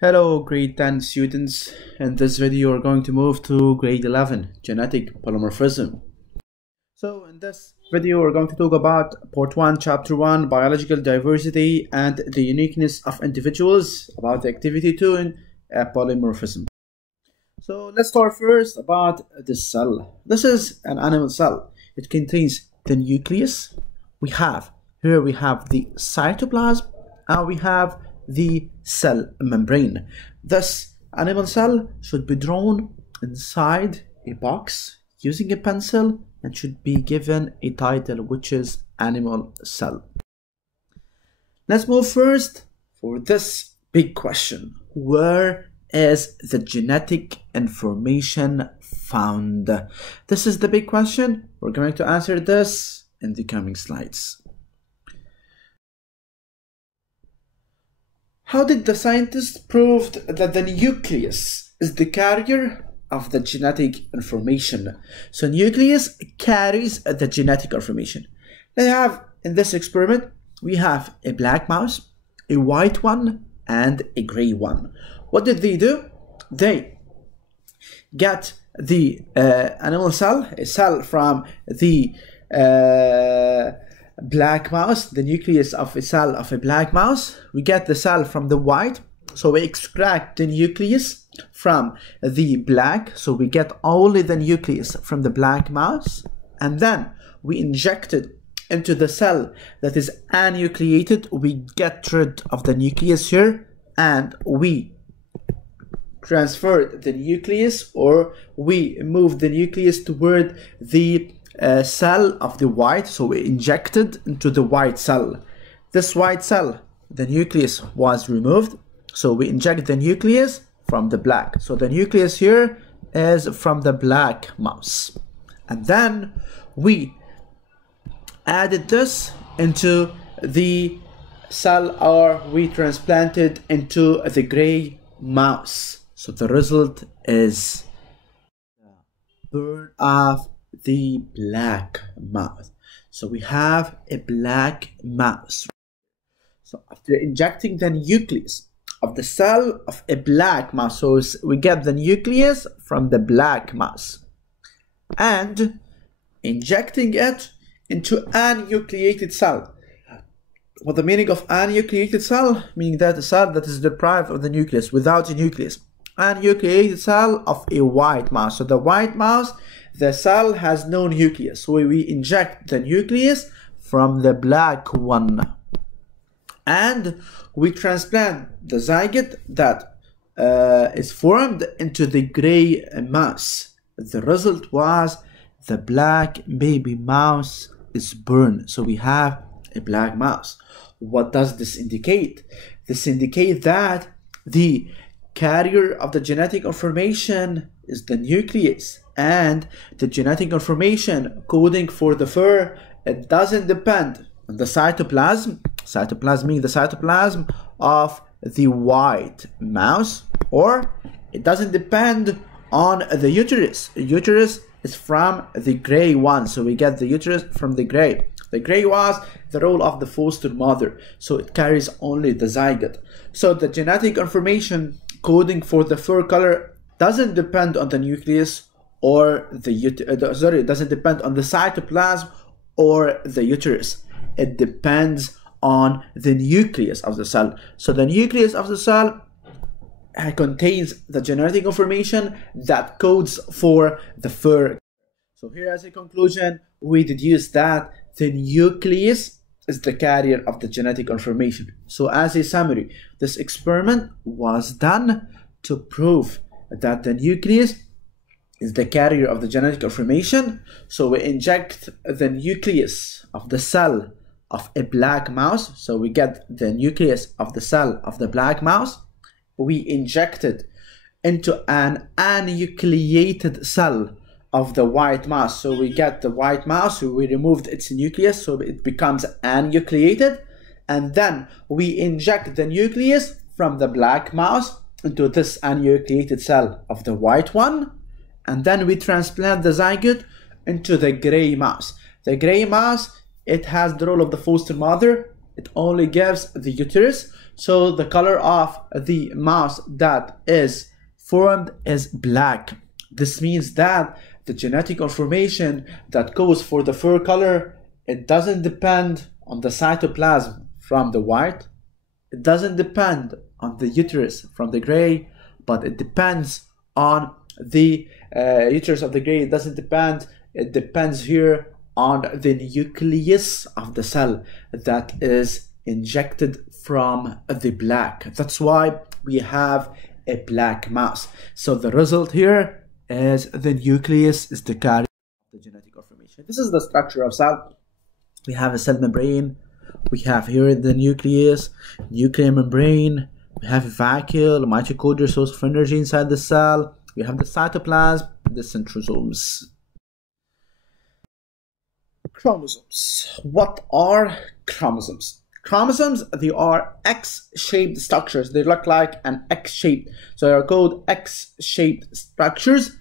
Hello grade 10 students. In this video we're going to move to grade 11, genetic polymorphism. So in this video we're going to talk about part 1, chapter 1, biological diversity and the uniqueness of individuals, about the activity 2 in polymorphism. So let's start first about the cell. This is an animal cell. It contains the nucleus. We have the cytoplasm, and we have the cell membrane. This animal cell should be drawn inside a box using a pencil and should be given a title, which is animal cell. Let's move first for this big question: where is the genetic information found? This is the big question. We're going to answer this in the coming slides. How did the scientists prove that the nucleus is the carrier of the genetic information? So nucleus carries the genetic information. In this experiment, we have a black mouse, a white one, and a gray one. What did they do? They get the animal cell, a cell from the black mouse, the nucleus of a cell of a black mouse. We get the cell from the white, so we extract the nucleus from the black, so we get only the nucleus from the black mouse, and then we inject it into the cell that is anucleated. We get rid of the nucleus here, and we transfer the nucleus, or we move the nucleus toward the cell of the white, so we injected into the white cell. This white cell, the nucleus was removed, so we inject the nucleus from the black. So the nucleus here is from the black mouse, and then we added this into the cell, or we transplanted into the gray mouse. So the result is birth of the black mouse. So we have a black mouse. So after injecting the nucleus of the cell of a black mouse, so we get the nucleus from the black mouse and injecting it into an nucleated cell. What the meaning of anucleated cell? Meaning that a cell that is deprived of the nucleus, without a nucleus. Anucleated cell of a white mouse. So the white mouse, the cell has no nucleus, so we inject the nucleus from the black one, and we transplant the zygote that is formed into the gray mouse. The result was the black baby mouse is born. So we have a black mouse. What does this indicate? This indicates that the carrier of the genetic information is the nucleus, and the genetic information coding for the fur, it doesn't depend on the cytoplasm. Cytoplasm means the cytoplasm of the white mouse, or it doesn't depend on the uterus. The uterus is from the gray one, so we get the uterus from the gray. The gray was the role of the foster mother, so it carries only the zygote. So the genetic information coding for the fur color doesn't depend on the nucleus or the it doesn't depend on the cytoplasm or the uterus. It depends on the nucleus of the cell. So the nucleus of the cell contains the genetic information that codes for the fur. So here, as a conclusion, we deduce that the nucleus is the carrier of the genetic information. So as a summary, this experiment was done to prove that the nucleus is the carrier of the genetic information. So we inject the nucleus of the cell of a black mouse, so we get the nucleus of the cell of the black mouse. We inject it into an anucleated cell of the white mouse, so we get the white mouse. So we removed its nucleus, so it becomes anucleated, and then we inject the nucleus from the black mouse into this anucleated cell of the white one, and then we transplant the zygote into the gray mouse. The gray mouse, it has the role of the foster mother. It only gives the uterus, So the color of the mouse that is formed is black. This means that the genetic information that goes for the fur color, it doesn't depend on the cytoplasm from the white. It doesn't depend on the uterus from the gray, but it depends on the uterus of the gray. It doesn't depend. It depends here on the nucleus of the cell that is injected from the black. That's why we have a black mouse. So the result here is the nucleus is the carrier of the genetic information. This is the structure of cell. We have a cell membrane. We have here the nucleus, nuclear membrane. We have a vacuole, mitochondrial source of energy inside the cell. We have the cytoplasm, the centrosomes. Chromosomes. What are chromosomes? Chromosomes, they are X-shaped structures. They look like an X shape. So they are called X-shaped structures.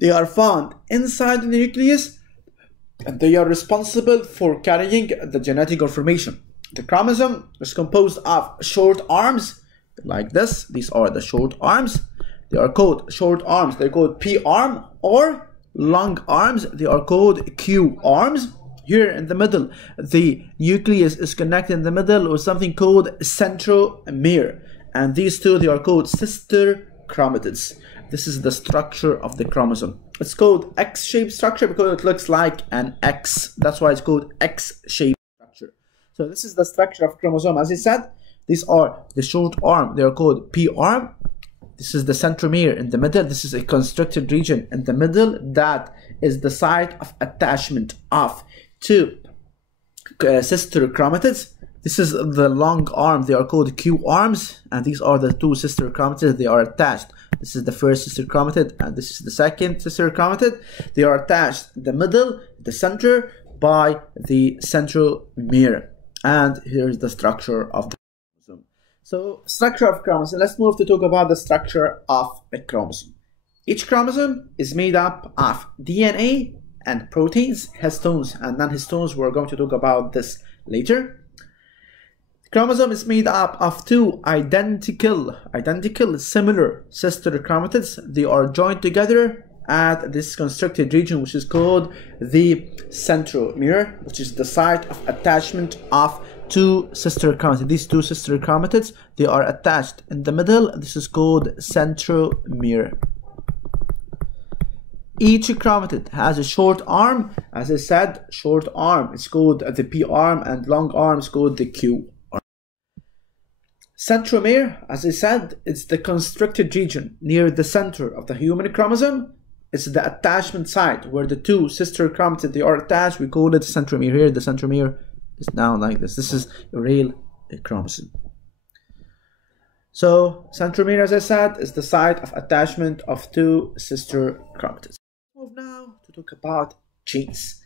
They are found inside the nucleus, and they are responsible for carrying the genetic information. The chromosome is composed of short arms, like this. These are the short arms. They are called short arms. They're called P arm, or long arms. They are called Q arms. Here in the middle, the nucleus is connected in the middle with something called centromere. And these two, they are called sister chromatids. This is the structure of the chromosome. It's called X-shaped structure because it looks like an X. That's why it's called X-shaped structure. So this is the structure of chromosome. As I said, these are the short arm. They are called P arm. This is the centromere in the middle. This is a constricted region in the middle. That is the site of attachment of two sister chromatids. This is the long arm. They are called Q arms, and these are the two sister chromatids. They are attached. This is the first sister chromatid, and this is the second sister chromatid. They are attached in the middle, the center, by the centromere. And here's the structure of the chromosome. So, structure of chromosome. Let's move to talk about the structure of a chromosome. Each chromosome is made up of DNA and proteins, histones and non-histones. We're going to talk about this later. Chromosome is made up of two identical, similar sister chromatids. They are joined together at this constricted region, which is called the centromere, which is the site of attachment of two sister chromatids. These two sister chromatids, they are attached in the middle. This is called centromere. Each chromatid has a short arm. As I said, short arm is called the P arm, and long arm is called the Q arm. Centromere, as I said, it's the constricted region near the center of the human chromosome. It's the attachment site where the two sister chromatids, they are attached. We call it centromere. Here, the centromere is down like this. This is a real chromosome. So, centromere, as I said, is the site of attachment of two sister chromatids. Move now to talk about genes.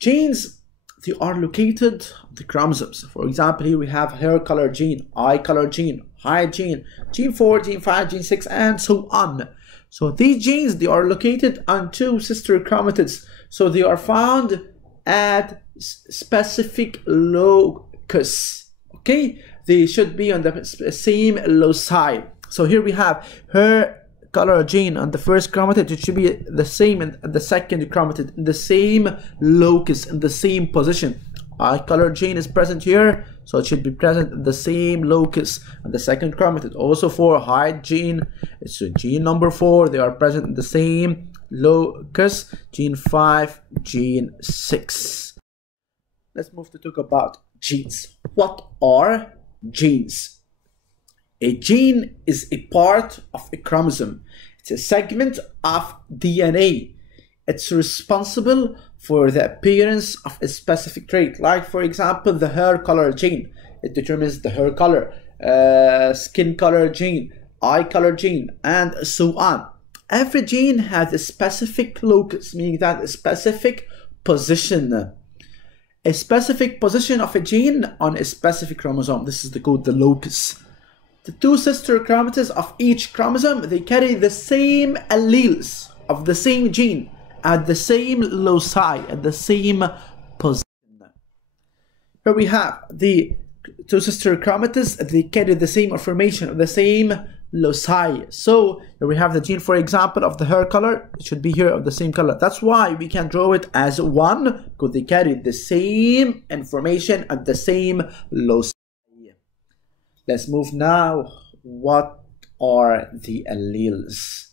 Genes, they are located on the chromosomes. For example, here we have hair color gene, eye color gene, height gene, gene 4, gene 5, gene 6, and so on. So these genes, they are located on two sister chromatids. So they are found at specific locus. Okay, they should be on the same loci. So here we have hair color gene on the first chromatid. It should be the same in the second chromatid, in the same locus, in the same position. Eye color gene is present here, so it should be present in the same locus on the second chromatid. Also for height gene, it's gene number 4. They are present in the same locus. Gene 5, gene 6. Let's move to talk about genes. What are genes? A gene is a part of a chromosome. It's a segment of DNA. It's responsible for the appearance of a specific trait. Like, for example, the hair color gene. It determines the hair color, skin color gene, eye color gene, and so on. Every gene has a specific locus, meaning that a specific position. A specific position of a gene on a specific chromosome. This is called the locus. The two sister chromatids of each chromosome, they carry the same alleles of the same gene at the same loci, at the same position. Here we have the two sister chromatids, they carry the same information, the same loci. So here we have the gene, for example, of the hair color. It should be here of the same color. That's why we can draw it as one, because they carry the same information at the same loci. Let's move now. What are the alleles?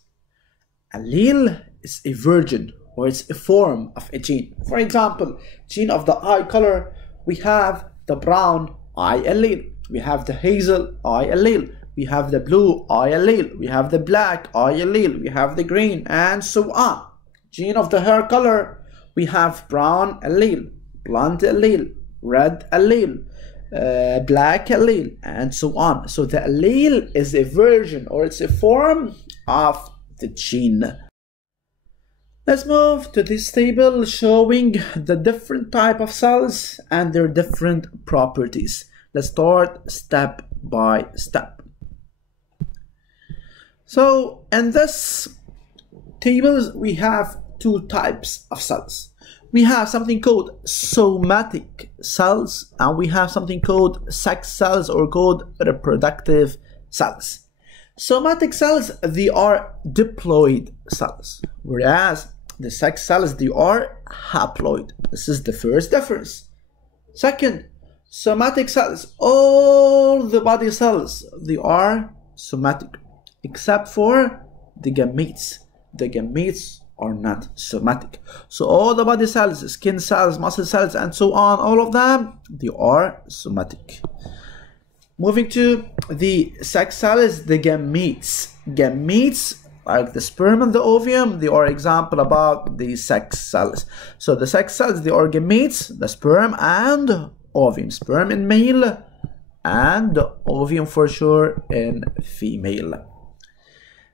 Allele is a version, or it's a form of a gene. For example, gene of the eye color, we have the brown eye allele, we have the hazel eye allele, we have the blue eye allele, we have the black eye allele, we have the green, and so on. Gene of the hair color, we have brown allele, blonde allele, red allele, black allele, and so on. So the allele is a version, or it's a form of the gene. Let's move to this table showing the different type of cells and their different properties. Let's start step by step. So in this table we have two types of cells. We have something called somatic cells, and we have something called sex cells, or called reproductive cells. Somatic cells, they are diploid cells, whereas the sex cells, they are haploid. This is the first difference. Second, somatic cells, all the body cells, they are somatic, except for the gametes. The gametes are not somatic. So all the body cells, skin cells, muscle cells, and so on, all of them, they are somatic. Moving to the sex cells, the gametes. Gametes, like the sperm and the ovum, they are example about the sex cells. So the sex cells, they are gametes, the sperm and ovum. Sperm in male and ovum for sure in female.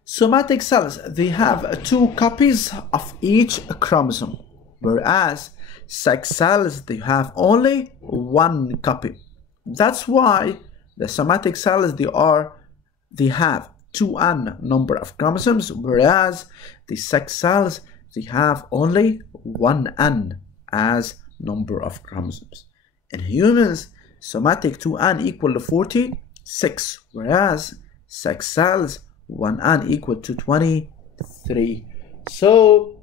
Somatic cells, they have two copies of each chromosome, whereas sex cells, they have only one copy. That's why the somatic cells, they have 2n number of chromosomes, whereas the sex cells, they have only 1n as number of chromosomes. In humans, somatic 2n equal to 46, whereas sex cells 1n equal to 23. So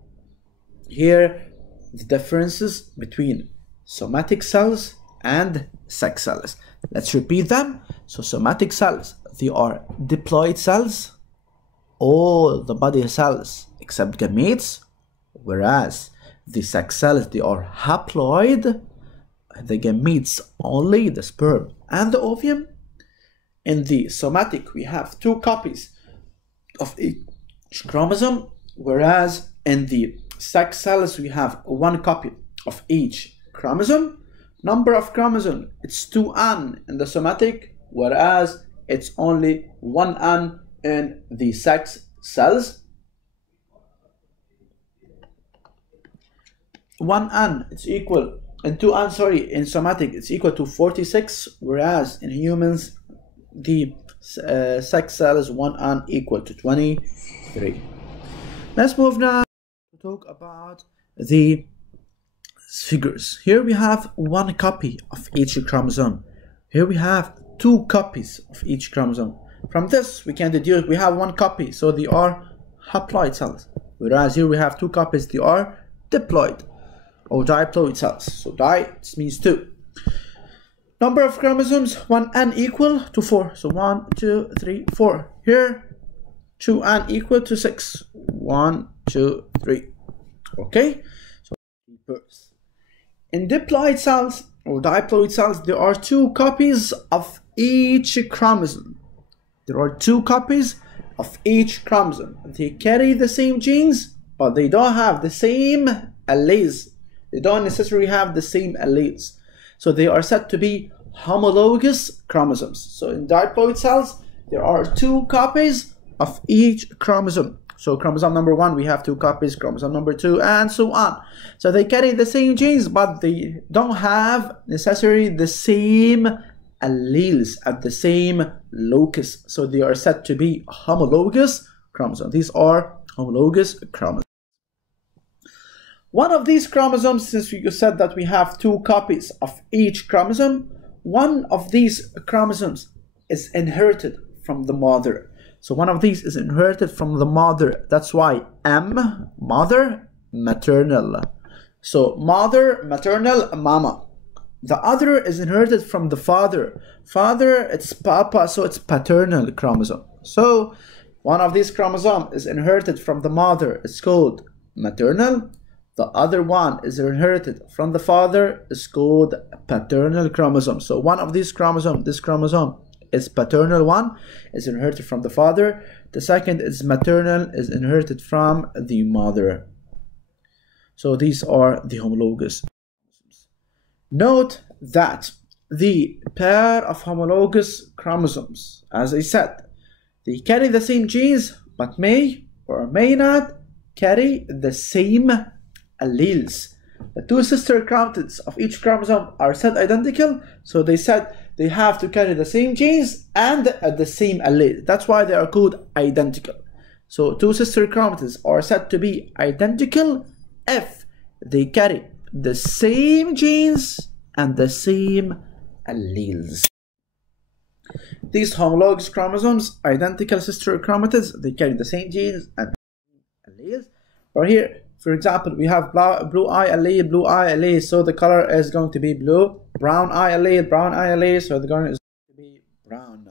here the differences between somatic cells and sex cells. Let's repeat them. So somatic cells, they are diploid cells, all the body cells except gametes, whereas the sex cells, they are haploid, the gametes only the sperm and the ovum. In the somatic, we have two copies of each chromosome, whereas in the sex cells we have one copy of each chromosome. Number of chromosomes, it's 2n in the somatic, whereas it's only 1n in the sex cells. 1n, it's equal, and 2n, sorry, in somatic, it's equal to 46, whereas in humans, the sex cells 1n equal to 23. Let's move now to talk about the figures. Here we have one copy of each chromosome. Here we have two copies of each chromosome. From this we can deduce we have one copy, so they are haploid cells, whereas here we have two copies, they are diploid or diploid cells. So di means two. Number of chromosomes, 1n equal to 4. So 1, 2, 3, 4. Here 2n equal to 6. 1, 2, 3. Okay, so birth. In diploid cells or diploid cells, there are two copies of each chromosome. There are two copies of each chromosome. They carry the same genes, but they don't have the same alleles. They don't necessarily have the same alleles. So they are said to be homologous chromosomes. So in diploid cells, there are two copies of each chromosome. So chromosome number 1, we have two copies, chromosome number 2, and so on. So they carry the same genes, but they don't have necessarily the same alleles at the same locus. So they are said to be homologous chromosomes. These are homologous chromosomes. One of these chromosomes, since we said that we have two copies of each chromosome, one of these chromosomes is inherited from the mother. So one of these is inherited from the mother. That's why M, mother, maternal. So mother, maternal, mama. The other is inherited from the father. Father, it's papa, so it's paternal chromosome. So one of these chromosomes is inherited from the mother. It's called maternal. The other one is inherited from the father. It's called paternal chromosome. So one of these chromosomes, this chromosome is paternal one, is inherited from the father. The second is maternal, is inherited from the mother. So these are the homologous. Note that the pair of homologous chromosomes, as I said, they carry the same genes but may or may not carry the same alleles. The two sister chromatids of each chromosome are said identical, so they said they have to carry the same genes and the same allele. That's why they are called identical. So two sister chromatids are said to be identical if they carry the same genes and the same alleles. These homologous chromosomes, identical sister chromatids, they carry the same genes and alleles. Or here, for example, we have blue eye allele, so the color is going to be blue. Brown eye allele, so the color is going to be brown.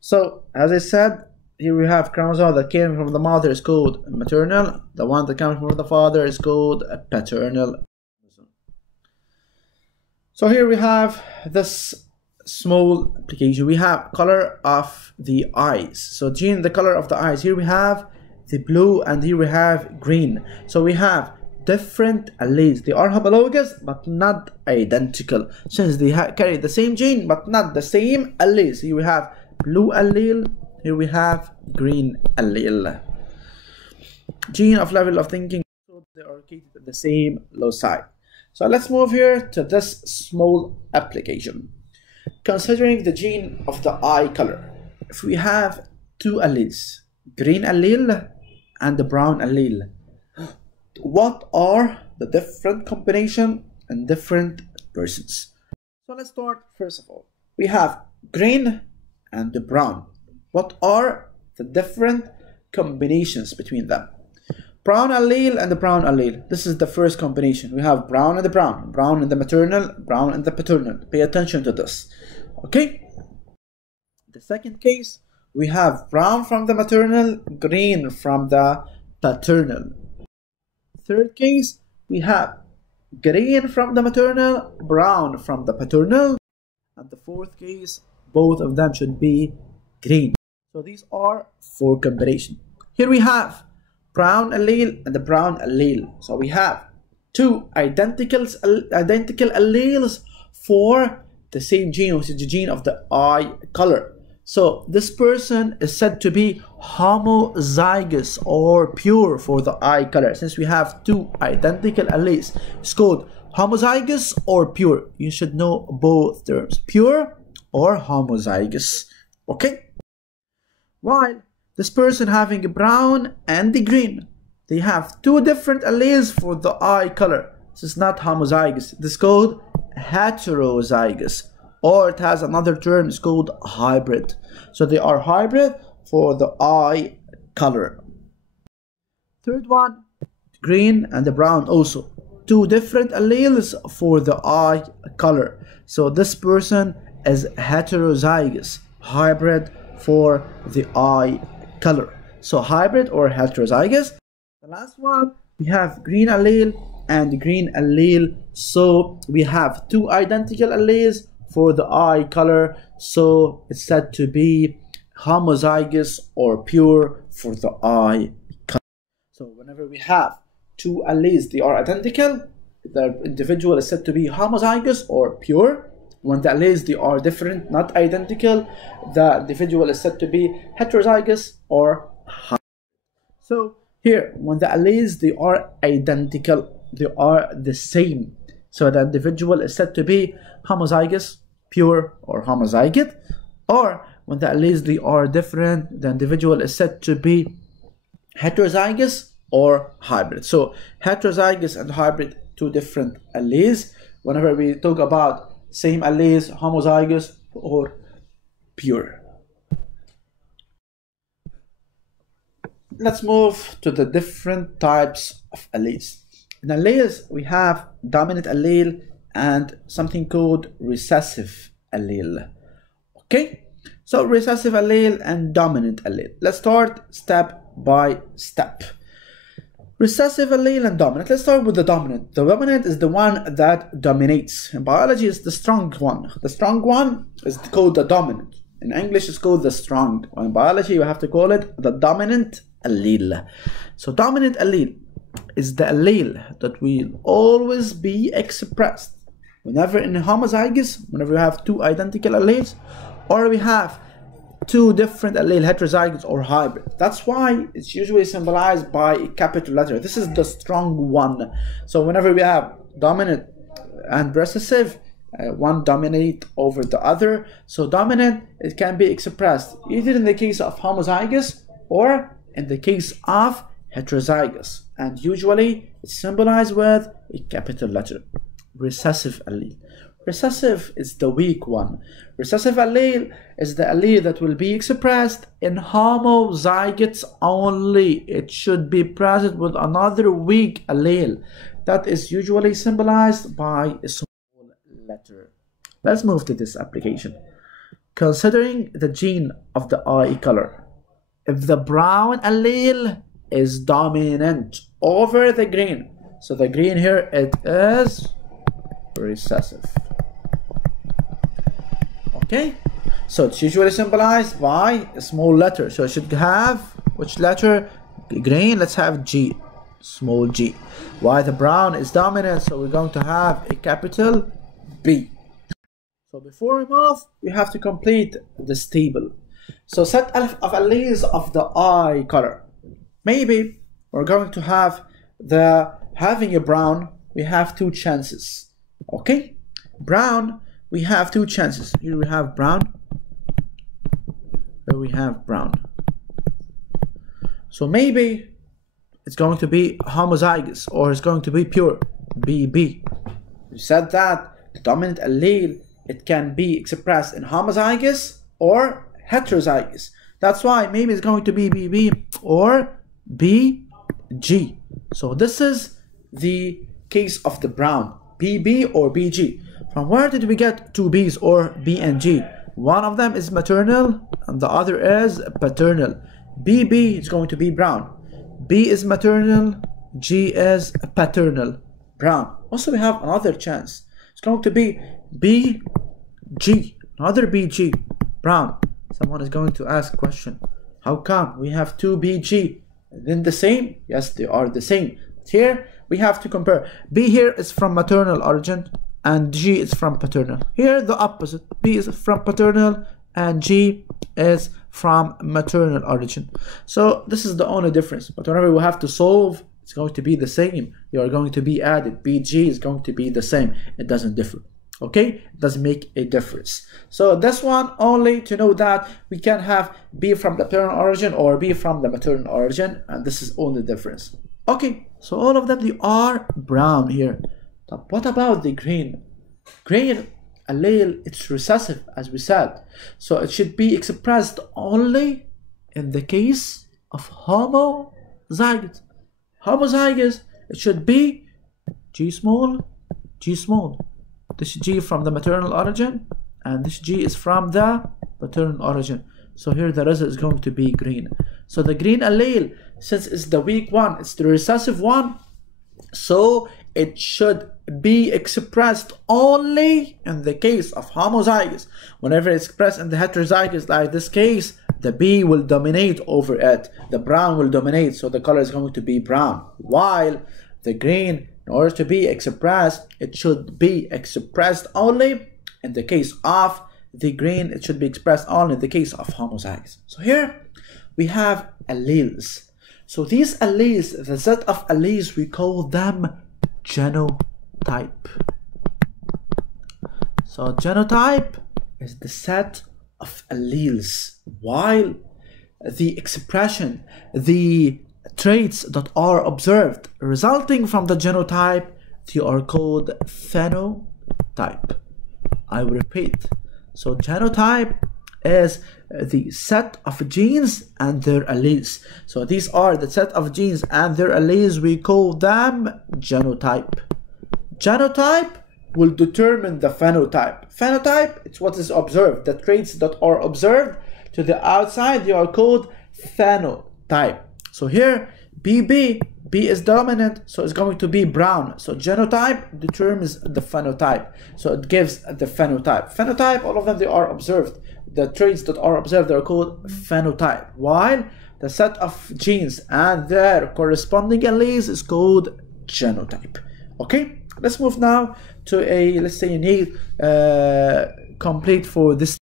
So, as I said, here we have chromosome that came from the mother is called maternal. The one that comes from the father is called paternal. So here we have this small application. We have color of the eyes. So gene, the color of the eyes. Here we have the blue and here we have green. So we have different alleles. They are homologous but not identical, since they carry the same gene but not the same alleles. Here we have blue allele, here we have green allele. Gene of level of thinking, so they are located at the same loci. So let's move here to this small application. Considering the gene of the eye color, if we have two alleles, green allele and the brown allele, what are the different combination in different persons? So let's start first of all. We have green and the brown. What are the different combinations between them? Brown allele and the brown allele. This is the first combination. We have brown and the brown, brown and the maternal, brown and the paternal. Pay attention to this. Okay? The second case, we have brown from the maternal, green from the paternal. Third case, we have green from the maternal, brown from the paternal. And the fourth case, both of them should be green. So these are four combinations. Here we have brown allele and the brown allele. So we have two identical alleles for the same gene, which is the gene of the eye color. So this person is said to be homozygous or pure for the eye color. Since we have two identical alleles, it's called homozygous or pure. You should know both terms, pure or homozygous. Okay? While this person having a brown and the green, they have two different alleles for the eye color. This is not homozygous. This is called heterozygous, or it has another term, it's called hybrid. So they are hybrid for the eye color. Third one, green and the brown also. Two different alleles for the eye color. So this person is heterozygous, hybrid for the eye color. So hybrid or heterozygous. The last one, we have green allele and green allele. So we have two identical alleles for the eye color. So it's said to be homozygous or pure for the eye color. So whenever we have two alleles, they are identical, the individual is said to be homozygous or pure. When the alleles, they are different, not identical, the individual is said to be heterozygous or hybrid. So here, when the alleles, they are identical, they are the same, so the individual is said to be homozygous, pure, or homozygote. Or when the alleles, they are different, the individual is said to be heterozygous or hybrid. So heterozygous and hybrid, two different alleles. Whenever we talk about same alleles, homozygous or pure. Let's move to the different types of alleles. In alleles, we have dominant allele and something called recessive allele. Okay, so recessive allele and dominant allele. Let's start step by step. Recessive allele and dominant. Let's start with the dominant. The dominant is the one that dominates. In biology, it's the strong one. The strong one is called the dominant. In English, it's called the strong. In biology, you have to call it the dominant allele. So dominant allele is the allele that will always be expressed whenever in homozygous, whenever we have two identical alleles, or we have two different allele, heterozygous or hybrid. That's why it's usually symbolized by a capital letter. This is the strong one. So whenever we have dominant and recessive, one dominate over the other. So dominant, it can be expressed either in the case of homozygous or in the case of heterozygous, and usually it's symbolized with a capital letter. Recessive allele. Recessive is the weak one. Recessive allele is the allele that will be expressed in homozygotes only. It should be present with another weak allele that is usually symbolized by a small letter. Let's move to this application. Considering the gene of the eye color, if the brown allele is dominant over the green, so the green here, it is recessive. Okay, so it's usually symbolized by a small letter. So it should have which letter? Green, let's have G, small g. Why the brown is dominant, so we're going to have a capital B. So before we move, we have to complete this table. So set of alleles of the eye color. Maybe we're going to have having a brown, we have two chances. Okay, brown, we have two chances. Here we have brown, here we have brown. So maybe it's going to be homozygous or it's going to be pure, BB. We said that the dominant allele, it can be expressed in homozygous or heterozygous. That's why maybe it's going to be BB or BG. So this is the case of the brown, BB or BG. From where did we get two B's or B and G? One of them is maternal and the other is paternal. BB is going to be brown. B is maternal, G is paternal, brown. Also we have another chance. It's going to be BG, another BG, brown. Someone is going to ask a question. How come we have two BG? Then the same? Yes, they are the same. But here we have to compare. B here is from maternal origin and G is from paternal. Here the opposite. B is from paternal and G is from maternal origin. So this is the only difference. But whenever we have to solve, it's going to be the same. You are going to be added. BG is going to be the same. It doesn't differ. Okay, it doesn't make a difference. So this one only to know that we can have B from the paternal origin or B from the maternal origin, and this is only difference. Okay, so all of them, they are brown here. But what about the green? Green allele, it's recessive as we said, so it should be expressed only in the case of homozygous. Homozygous, it should be G small, G small. This G from the maternal origin and this G is from the paternal origin. So here the result is going to be green. So the green allele, since it's the weak one, it's the recessive one, so it should be expressed only in the case of homozygous. Whenever it's expressed in the heterozygous, like this case, the B will dominate over it. The brown will dominate, so the color is going to be brown. While the green, in order to be expressed, it should be expressed only in the case of the green. It should be expressed only in the case of homozygous. So here we have alleles. So these alleles, the set of alleles, we call them genotype. So genotype is the set of alleles, while the expression, the traits that are observed resulting from the genotype, they are called phenotype. I will repeat. So genotype is the set of genes and their alleles. So these are the set of genes and their alleles. We call them genotype. Genotype will determine the phenotype. Phenotype, it's what is observed. The traits that are observed to the outside, they are called phenotype. So here, BB, B is dominant, so it's going to be brown. So genotype determines the phenotype. So it gives the phenotype. Phenotype, all of them, they are observed. The traits that are observed, they are called phenotype. While the set of genes and their corresponding alleles is called genotype. Okay, let's move now to a, let's say, a new complete for this.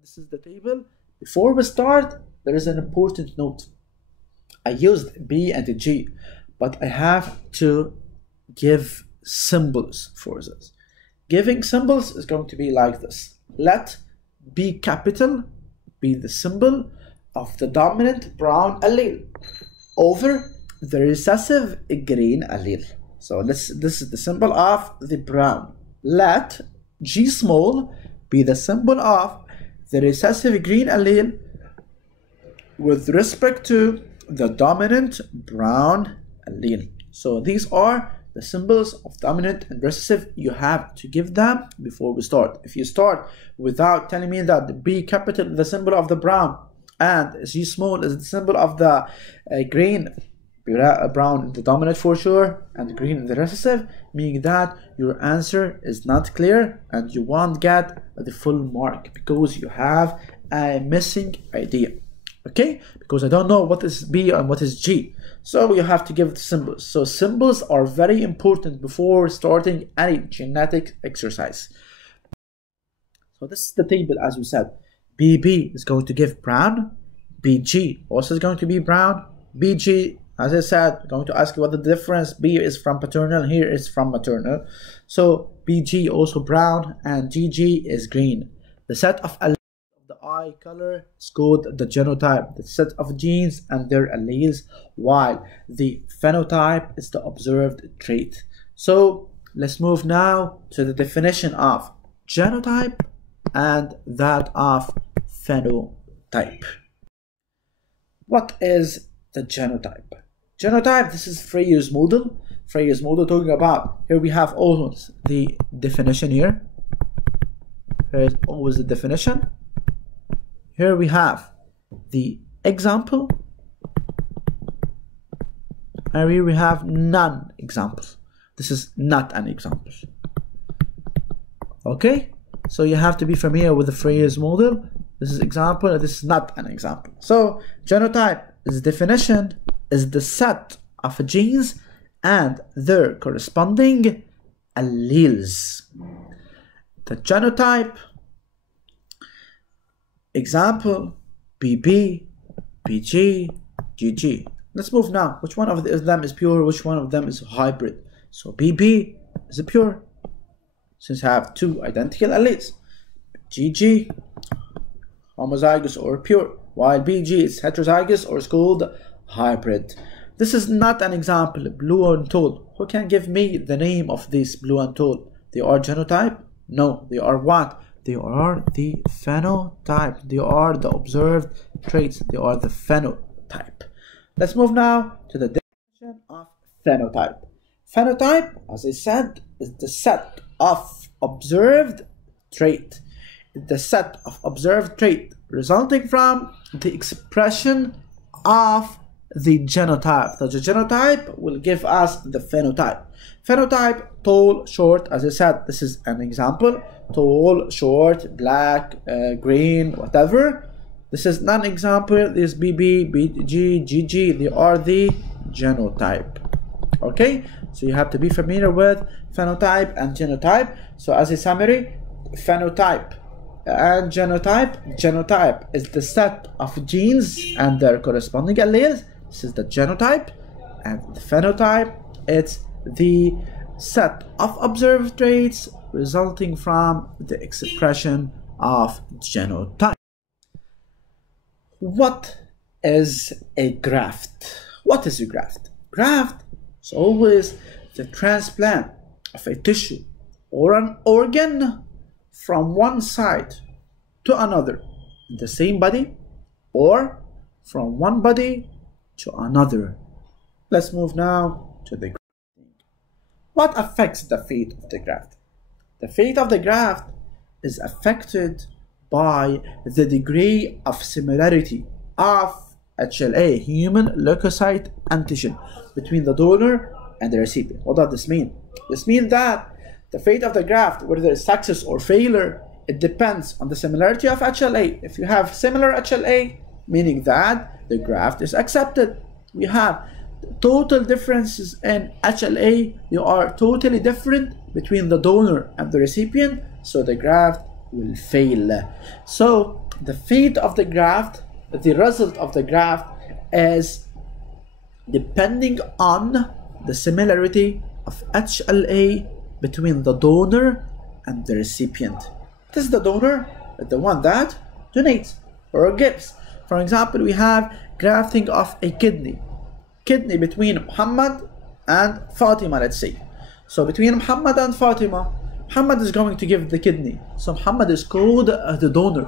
This is the table. Before we start, there is an important note. I used B and G, but I have to give symbols for this. Giving symbols is going to be like this. Let B capital be the symbol of the dominant brown allele over the recessive green allele. So this is the symbol of the brown. Let G small be the symbol of the recessive green allele with respect to the dominant brown allele. So these are the symbols of dominant and recessive. You have to give them before we start. If you start without telling me that the B capital is the symbol of the brown and G small is the symbol of the green, brown the dominant for sure and green the recessive, meaning that your answer is not clear and you won't get the full mark because you have a missing idea. Okay, because I don't know what is B and what is G, so you have to give the symbols. So symbols are very important before starting any genetic exercise. So this is the table as we said. BB is going to give brown, BG also is going to be brown, BG, as I said, I'm going to ask you what the difference. B is from paternal, here is from maternal. So BG also brown and GG is green. The set of alleles of the eye color is called the genotype, the set of genes and their alleles, while the phenotype is the observed trait. So let's move now to the definition of genotype and that of phenotype. What is the genotype? Genotype, this is Freyr's model. Freyr's model talking about, here we have always the definition here. Here is always the definition. Here we have the example. And here we have non-example. This is not an example. Okay? So you have to be familiar with the Freyr's model. This is example, and this is not an example. So genotype is definition is the set of genes and their corresponding alleles. The genotype, example, BB, BG, GG. Let's move now. Which one of them is pure? Which one of them is hybrid? So BB is a pure, since I have two identical alleles. GG, homozygous or pure, while BG is heterozygous or is called hybrid. This is not an example. Blue and tall. Who can give me the name of this blue and tall? They are genotype? No, they are what? They are the phenotype. They are the observed traits. They are the phenotype. Let's move now to the definition of phenotype. Phenotype, as I said, is the set of observed trait. The set of observed trait resulting from the expression of the genotype. So the genotype will give us the phenotype. Phenotype, tall, short, as I said, this is an example. Tall, short, black, green, whatever. This is non-example. This BB, BG, GG, they are the genotype. Okay, so you have to be familiar with phenotype and genotype. So as a summary, phenotype and genotype. Genotype is the set of genes and their corresponding alleles. This is the genotype. And the phenotype, it's the set of observed traits resulting from the expression of genotype. What is a graft? What is a graft? Graft is always the transplant of a tissue or an organ from one side to another in the same body, or from one body to another. Let's move now to the grafting. What affects the fate of the graft? The fate of the graft is affected by the degree of similarity of HLA, human leukocyte antigen, between the donor and the recipient. What does this mean? This means that the fate of the graft, whether it's success or failure, it depends on the similarity of HLA. If you have similar HLA, meaning that the graft is accepted. We have total differences in HLA. They are totally different between the donor and the recipient, so the graft will fail. So the fate of the graft, the result of the graft, is depending on the similarity of HLA between the donor and the recipient. This is the donor, the one that donates or gives. For example, we have grafting of a kidney between Muhammad and Fatima, let's say. So between Muhammad and Fatima, Muhammad is going to give the kidney, so Muhammad is called the donor,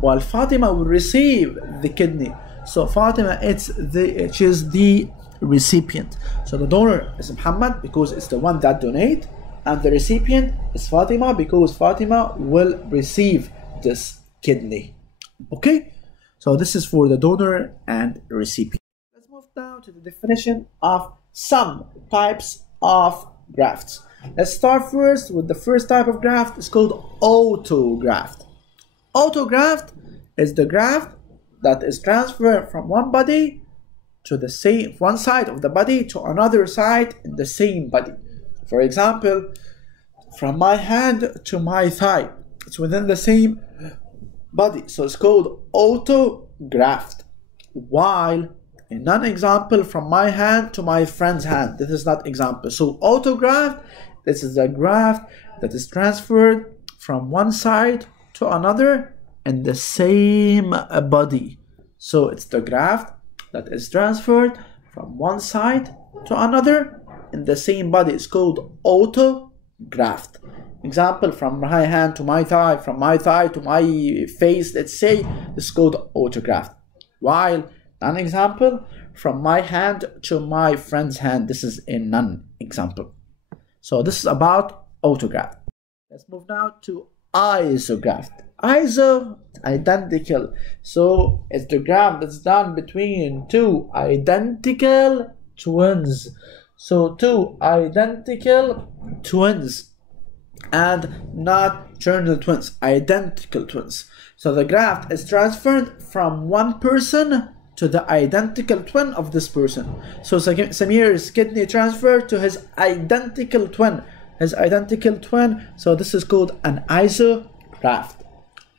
while Fatima will receive the kidney, so Fatima she is the recipient. So the donor is Muhammad because it's the one that donates, and the recipient is Fatima because Fatima will receive this kidney. Okay, so this is for the donor and recipient. Let's move now to the definition of some types of grafts. Let's start first with the first type of graft. It's called autograft. Autograft is the graft that is transferred from one body to one side of the body to another side in the same body. For example, from my hand to my thigh, it's within the same body, so it's called autograft. While a non-example, from my hand to my friend's hand, this is not example. So autograft, this is a graft that is transferred from one side to another in the same body. So it's the graft that is transferred from one side to another in the same body. It's called autograft. Example, from my hand to my thigh, from my thigh to my face, let's say, this is called autograft. While non-example, from my hand to my friend's hand, this is a non-example. So this is about autograft. Let's move now to isograft. Iso, identical. So it's the graft that's done between two identical twins. So two identical twins, and not fraternal twins, identical twins. So the graft is transferred from one person to the identical twin of this person. So Samir's kidney transferred to his identical twin. So this is called an isograft.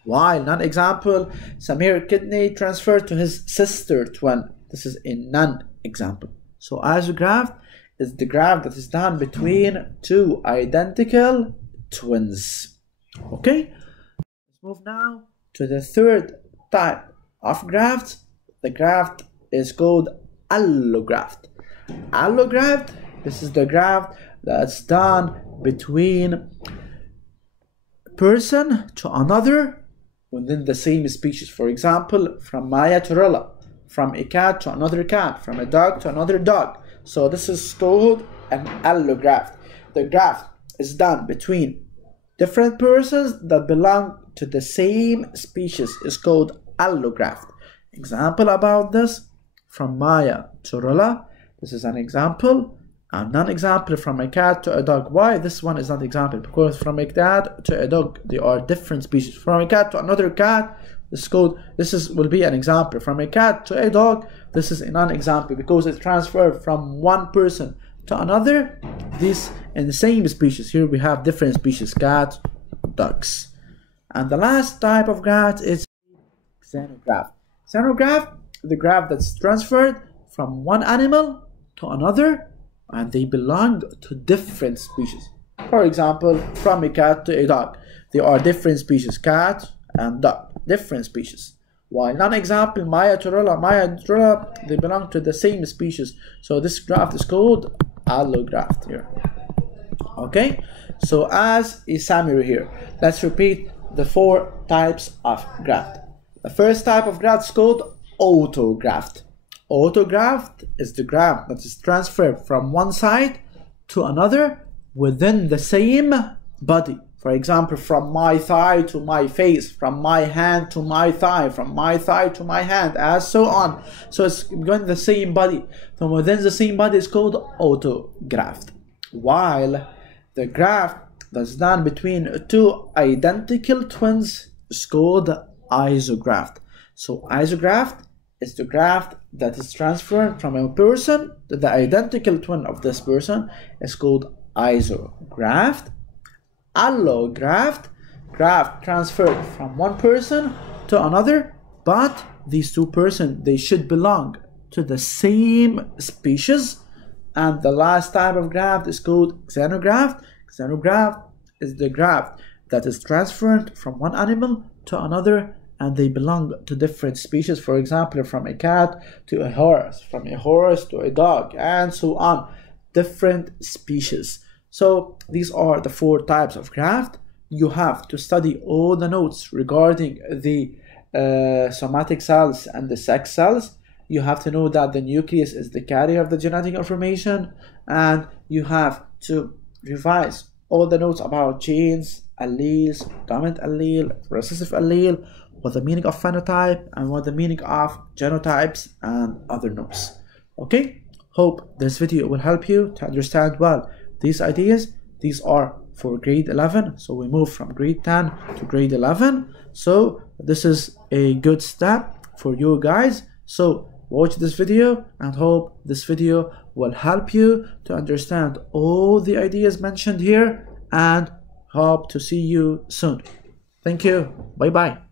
While non-example, Samir's kidney transferred to his sister twin. This is a non-example. So isograft is the graft that is done between two identical twins. Okay, let's move now to the third type of graft. The graft is called allograft. Allograft, this is the graft that's done between person to another within the same species. For example, from Maya to Rilla, from a cat to another cat, from a dog to another dog. So this is called an allograft. The graft is done between different persons that belong to the same species. Is called allograft. Example about this, from Maya to Rilla, this is an example. A non-example, from a cat to a dog. Why this one is not example? Because from a cat to a dog, they are different species. From a cat to another cat, this will be an example. From a cat to a dog, this is a non-example because it's transferred from one person to another. This in the same species. Here we have different species, cat, dogs. And the last type of graft is xenograft. Xenograft, the graft that's transferred from one animal to another, and they belong to different species. For example, from a cat to a dog, they are different species, cat and dog, different species. While non-example, Maya to Rilla, they belong to the same species. So this graft is called allograft here. Okay, so as a summary here, let's repeat the 4 types of graft. The first type of graft is called autograft. Autograft is the graft that is transferred from one side to another within the same body. For example, from my thigh to my face, from my hand to my thigh, from my thigh to my hand, as so on. So it's going the same body. From within the same body is called autograft. While the graft that's done between 2 identical twins is called isograft. So isograft is the graft that is transferred from a person to the identical twin of this person is called isograft. Allograft, graft transferred from one person to another, but these 2 persons, they should belong to the same species. And the last type of graft is called xenograft. Xenograft is the graft that is transferred from one animal to another and they belong to different species. For example, from a cat to a horse, from a horse to a dog, and so on. Different species. So these are the 4 types of graft. You have to study all the notes regarding the somatic cells and the sex cells. You have to know that the nucleus is the carrier of the genetic information, and you have to revise all the notes about genes, alleles, dominant allele, recessive allele, what the meaning of phenotype, and what the meaning of genotypes, and other notes. Okay, hope this video will help you to understand well these ideas. These are for grade 11, so we move from grade 10 to grade 11. So this is a good step for you guys. So watch this video and hope this video will help you to understand all the ideas mentioned here, and hope to see you soon. Thank you. Bye bye.